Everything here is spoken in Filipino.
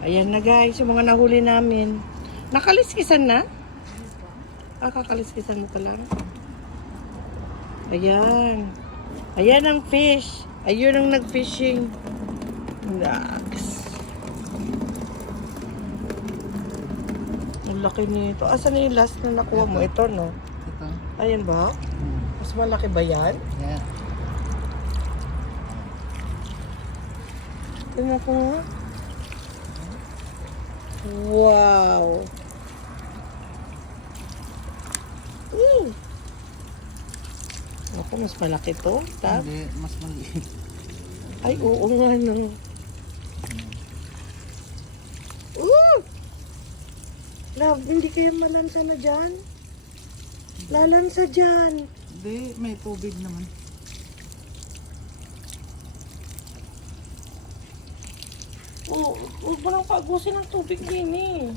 Ayan na guys, yung mga nahuli namin. Nakaliskisan na? Kakaliskisan mo pa lang. Ayan. Ayan ang fish. Ayun ang nag-fishing. Relax. Ang laki nito. Asan na yung last na nakuha mo? Ito, no? Ito. Ayan ba? Mas malaki ba yan? Yeah. Tingnan ko nga. Wow! Ako, mas malaki to. Tab. Hindi, mas maliit. Ay, oo nga, no. Love, hindi kayo malansa na dyan? Lalansa dyan. Hindi, may tubig naman. Oo, huwag mo nang pagusin ang tubig din eh.